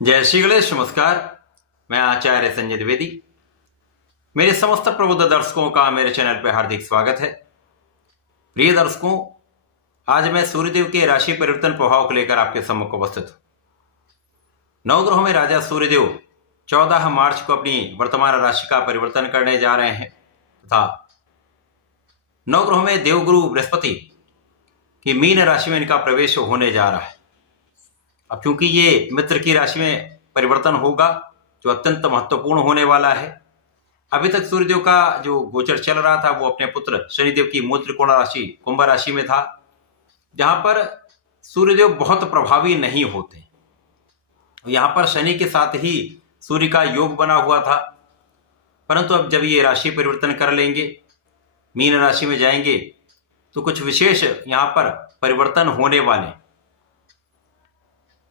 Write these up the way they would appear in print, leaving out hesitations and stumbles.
जय श्री गणेश। नमस्कार। मैं आचार्य संजय द्विवेदी। मेरे समस्त प्रबुद्ध दर्शकों का मेरे चैनल पर हार्दिक स्वागत है। प्रिय दर्शकों, आज मैं सूर्यदेव के राशि परिवर्तन प्रभाव को लेकर आपके सम्मुख उपस्थित हूं। नवग्रहों में राजा सूर्यदेव 14 मार्च को अपनी वर्तमान राशि का परिवर्तन करने जा रहे हैं तथा नवग्रहों में देवगुरु बृहस्पति की मीन राशि में इनका प्रवेश होने जा रहा है। अब क्योंकि ये मित्र की राशि में परिवर्तन होगा जो अत्यंत महत्वपूर्ण होने वाला है। अभी तक सूर्यदेव का जो गोचर चल रहा था वो अपने पुत्र शनिदेव की मूल त्रिकोण राशि कुंभ राशि में था, जहां पर सूर्यदेव बहुत प्रभावी नहीं होते। यहां पर शनि के साथ ही सूर्य का योग बना हुआ था, परंतु अब जब ये राशि परिवर्तन कर लेंगे, मीन राशि में जाएंगे, तो कुछ विशेष यहां पर परिवर्तन होने वाले।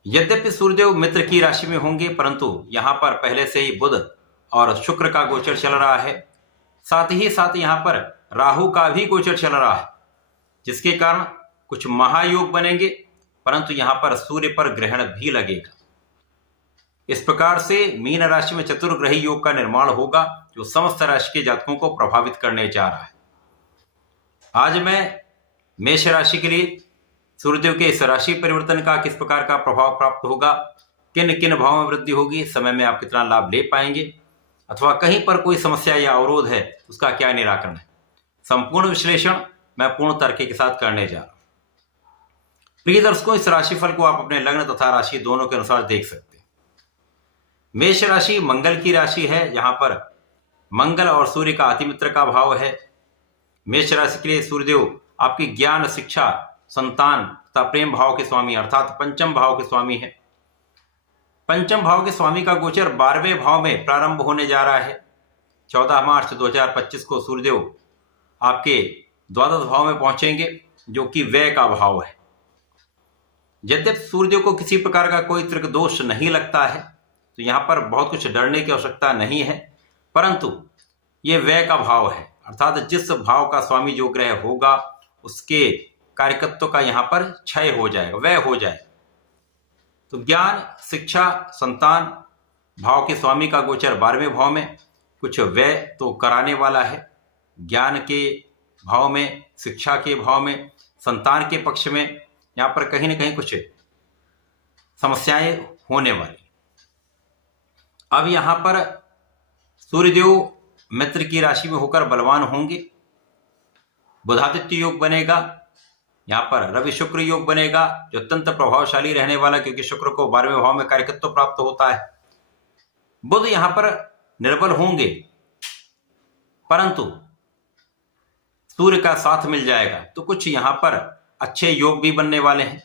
यद्यपि सूर्यदेव मित्र की राशि में होंगे, परंतु यहां पर पहले से ही बुध और शुक्र का गोचर चल रहा है। साथ ही साथ यहां पर राहु का भी गोचर चल रहा है, जिसके कारण कुछ महायोग बनेंगे, परंतु यहां पर सूर्य पर ग्रहण भी लगेगा। इस प्रकार से मीन राशि में चतुर्ग्रही योग का निर्माण होगा जो समस्त राशि के जातकों को प्रभावित करने जा रहा है। आज मैं मेष राशि के लिए सूर्यदेव के इस राशि परिवर्तन का किस प्रकार का प्रभाव प्राप्त होगा, किन किन भावों में वृद्धि होगी, समय में आप कितना लाभ ले पाएंगे, अथवा कहीं पर कोई समस्या या अवरोध है उसका क्या निराकरण है, संपूर्ण विश्लेषण मैं पूर्ण तर्क के साथ करने जा रहा हूं। प्रिय दर्शकों, इस राशिफल को आप अपने लग्न तथा राशि दोनों के अनुसार देख सकते हैं। मेष राशि मंगल की राशि है, जहां पर मंगल और सूर्य का अतिमित्र का भाव है। मेष राशि के लिए सूर्यदेव आपकी ज्ञान, शिक्षा, संतान तथा प्रेम भाव के स्वामी अर्थात पंचम भाव के स्वामी है। पंचम भाव के स्वामी का गोचर 12वें भाव में प्रारंभ होने जा रहा है। 14 मार्च 2025 को सूर्यदेव आपके द्वादश भाव में पहुंचेंगे, जो कि व्यय का भाव है। यद्यपि सूर्यदेव को किसी प्रकार का कोई त्रिक दोष नहीं लगता है, तो यहां पर बहुत कुछ डरने की आवश्यकता नहीं है, परंतु यह व्यय का भाव है, अर्थात जिस भाव का स्वामी जो ग्रह होगा उसके कार्यकत्व का यहां पर क्षय हो जाएगा, व्यय हो जाएगा। तो ज्ञान, शिक्षा, संतान भाव के स्वामी का गोचर 12वें भाव में कुछ व्यय तो कराने वाला है। ज्ञान के भाव में, शिक्षा के भाव में, संतान के पक्ष में यहां पर कहीं ना कहीं कुछ समस्याएं होने वाली। अब यहां पर सूर्यदेव मित्र की राशि में होकर बलवान होंगे। बुधादित्य योग बनेगा, यहां पर रवि शुक्र योग बनेगा जो अत्यंत प्रभावशाली रहने वाला, क्योंकि शुक्र को 12वें भाव में कार्यकत्व प्राप्त होता है। बुध यहां पर निर्बल होंगे, परंतु सूर्य का साथ मिल जाएगा, तो कुछ यहां पर अच्छे योग भी बनने वाले हैं।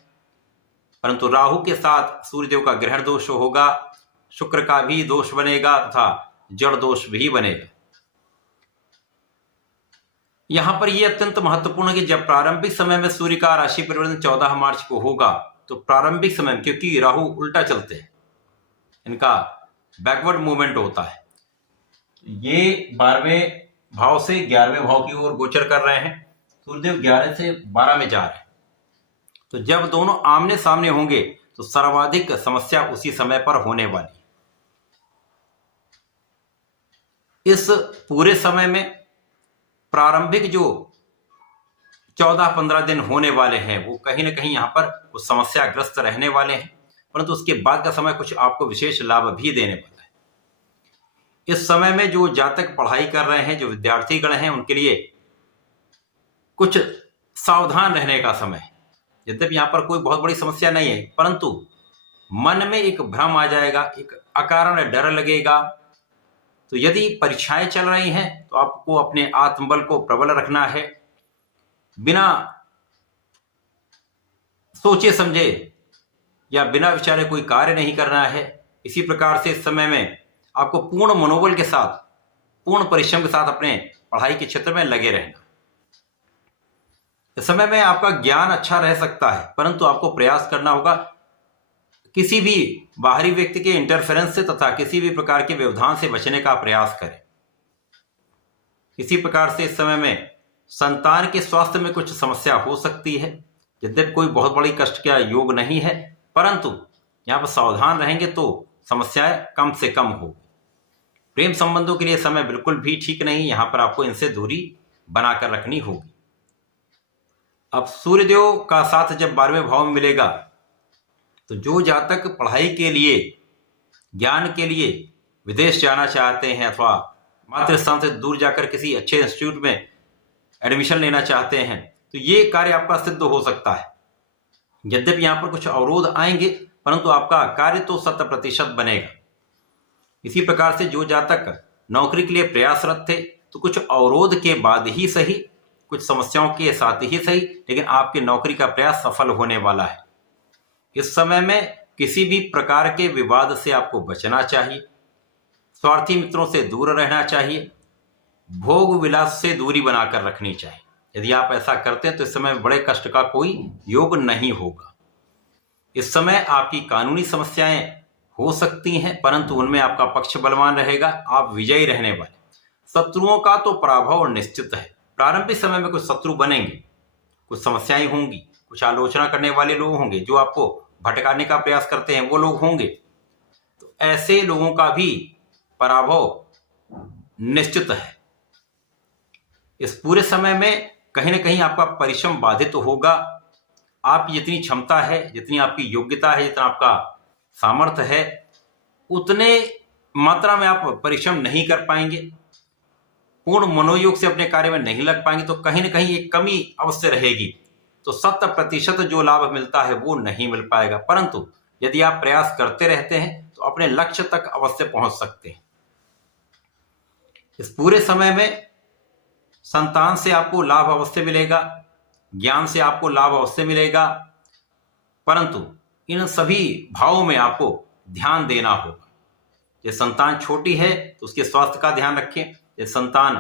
परंतु राहु के साथ सूर्यदेव का ग्रहण दोष होगा, शुक्र का भी दोष बनेगा तथा जड़ दोष भी बनेगा। यहां पर यह अत्यंत महत्वपूर्ण है कि जब प्रारंभिक समय में सूर्य का राशि परिवर्तन 14 मार्च को होगा, तो प्रारंभिक समय में, क्योंकि राहु उल्टा चलते हैं, इनका बैकवर्ड मूवमेंट होता है, ये 12वें भाव से 11वें भाव की ओर गोचर कर रहे हैं। सूर्यदेव 11 से 12 में जा रहे हैं, तो जब दोनों आमने सामने होंगे तो सर्वाधिक समस्या उसी समय पर होने वाली। इस पूरे समय में प्रारंभिक जो 14-15 दिन होने वाले हैं वो कहीं ना कहीं यहां पर कुछ समस्याग्रस्त रहने वाले हैं, परंतु उसके बाद का समय कुछ आपको विशेष लाभ भी देने वाला है। इस समय में जो जातक पढ़ाई कर रहे हैं, जो विद्यार्थी गण हैं, उनके लिए कुछ सावधान रहने का समय है। यद्यपि यहां पर कोई बहुत बड़ी समस्या नहीं है, परंतु मन में एक भ्रम आ जाएगा, एक अकारण डर लगेगा। तो यदि परीक्षाएं चल रही हैं तो आपको अपने आत्मबल को प्रबल रखना है, बिना सोचे समझे या बिना विचारे कोई कार्य नहीं करना है। इसी प्रकार से इस समय में आपको पूर्ण मनोबल के साथ, पूर्ण परिश्रम के साथ अपने पढ़ाई के क्षेत्र में लगे रहना। इस समय में आपका ज्ञान अच्छा रह सकता है, परंतु आपको प्रयास करना होगा किसी भी बाहरी व्यक्ति के इंटरफेरेंस से तथा किसी भी प्रकार के व्यवधान से बचने का प्रयास करें। इसी प्रकार से इस समय में संतान के स्वास्थ्य में कुछ समस्या हो सकती है। यद्यपि कोई बहुत बड़ी कष्ट का योग नहीं है, परंतु यहाँ पर सावधान रहेंगे तो समस्याएं कम से कम हो। प्रेम संबंधों के लिए समय बिल्कुल भी ठीक नहीं, यहाँ पर आपको इनसे दूरी बनाकर रखनी होगी। अब सूर्यदेव का साथ जब 12वें भाव में मिलेगा तो जो जातक पढ़ाई के लिए, ज्ञान के लिए विदेश जाना चाहते हैं अथवा मातृस्थान से दूर जाकर किसी अच्छे इंस्टीट्यूट में एडमिशन लेना चाहते हैं, तो ये कार्य आपका सिद्ध हो सकता है। यद्यपि यहाँ पर कुछ अवरोध आएंगे परंतु आपका कार्य तो 100% बनेगा। इसी प्रकार से जो जातक नौकरी के लिए प्रयासरत थे तो कुछ अवरोध के बाद ही सही, कुछ समस्याओं के साथ ही सही, लेकिन आपकी नौकरी का प्रयास सफल होने वाला है। इस समय में किसी भी प्रकार के विवाद से आपको बचना चाहिए, स्वार्थी मित्रों से दूर रहना चाहिए, भोग विलास से दूरी बनाकर रखनी चाहिए। यदि आप ऐसा करते हैं तो इस समय बड़े कष्ट का कोई योग नहीं होगा। इस समय आपकी कानूनी समस्याएं हो सकती हैं परंतु उनमें आपका पक्ष बलवान रहेगा, आप विजयी रहने वाले। शत्रुओं का तो पराभव निश्चित है। प्रारंभिक समय में कुछ शत्रु बनेंगे, कुछ समस्याएं होंगी, कुछ आलोचना करने वाले लोग होंगे, जो आपको भटकाने का प्रयास करते हैं वो लोग होंगे। तो ऐसे लोगों का भी पराभव निश्चित है। इस पूरे समय में कहीं ना कहीं आपका परिश्रम बाधित होगा। आपकी जितनी क्षमता है, जितनी आपकी योग्यता है, जितना आपका सामर्थ्य है, उतने मात्रा में आप परिश्रम नहीं कर पाएंगे, पूर्ण मनोयोग से अपने कार्य में नहीं लग पाएंगे, तो कहीं ना कहीं एक कमी अवश्य रहेगी। तो 100% जो लाभ मिलता है वो नहीं मिल पाएगा। परंतु यदि आप प्रयास करते रहते हैं तो अपने लक्ष्य तक अवश्य पहुंच सकते हैं। इस पूरे समय में संतान से आपको लाभ अवश्य मिलेगा, ज्ञान से आपको लाभ अवश्य मिलेगा, परंतु इन सभी भावों में आपको ध्यान देना होगा। ये संतान छोटी है तो उसके स्वास्थ्य का ध्यान रखें, ये संतान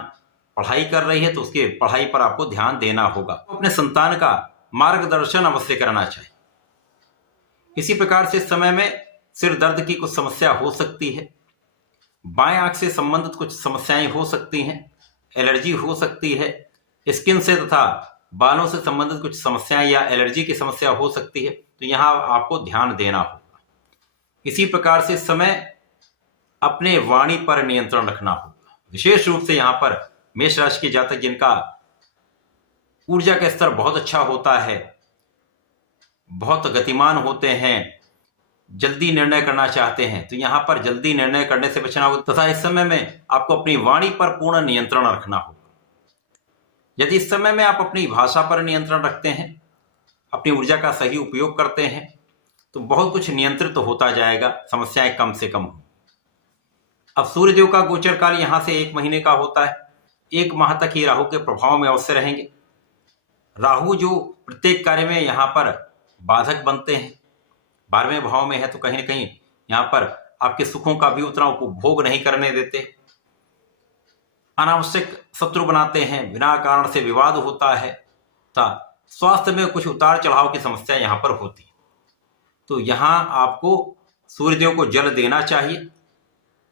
पढ़ाई कर रही है तो उसके पढ़ाई पर आपको ध्यान देना होगा। अपने संतान का मार्गदर्शन अवश्य करना चाहिए। इसी प्रकार से इस समय में सिर दर्द की कुछ समस्या हो सकती है, बाएं आंख से संबंधित कुछ समस्याएं हो सकती हैं, एलर्जी हो सकती है, स्किन से तथा बालों से संबंधित कुछ समस्याएं या एलर्जी की समस्या हो सकती है, तो यहाँ आपको ध्यान देना होगा। इसी प्रकार से इस समय अपने वाणी पर नियंत्रण रखना होगा। विशेष रूप से यहाँ पर मेष राशि के जातक जिनका ऊर्जा का स्तर बहुत अच्छा होता है, बहुत गतिमान होते हैं, जल्दी निर्णय करना चाहते हैं, तो यहाँ पर जल्दी निर्णय करने से बचना होगा तथा इस समय में आपको अपनी वाणी पर पूर्ण नियंत्रण रखना होगा। यदि इस समय में आप अपनी भाषा पर नियंत्रण रखते हैं, अपनी ऊर्जा का सही उपयोग करते हैं, तो बहुत कुछ नियंत्रित होता जाएगा, समस्याएं कम से कम हो। अब सूर्यदेव का गोचर काल यहाँ से 1 महीने का होता है। 1 माह तक ही राहु के प्रभाव में अवश्य रहेंगे। राहु जो प्रत्येक कार्य में यहाँ पर बाधक बनते हैं, 12वें भाव में है, तो कहीं ना कहीं यहाँ पर आपके सुखों का भी उतना उपभोग नहीं करने देते, अनावश्यक शत्रु बनाते हैं, बिना कारण से विवाद होता है, स्वास्थ्य में कुछ उतार चढ़ाव की समस्या यहाँ पर होती है। तो यहाँ आपको सूर्यदेव को जल देना चाहिए,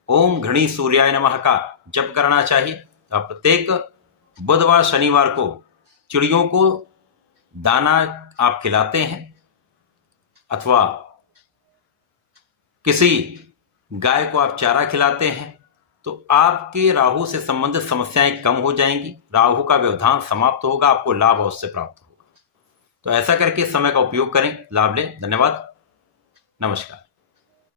ओम घृणी सूर्याय नमः का जप करना चाहिए। प्रत्येक बुधवार शनिवार को चिड़ियों को दाना आप खिलाते हैं अथवा किसी गाय को आप चारा खिलाते हैं, तो आपके राहु से संबंधित समस्याएं कम हो जाएंगी, राहु का व्यवधान समाप्त होगा, आपको लाभ अवश्य प्राप्त होगा। तो ऐसा करके समय का उपयोग करें, लाभ लें। धन्यवाद, नमस्कार।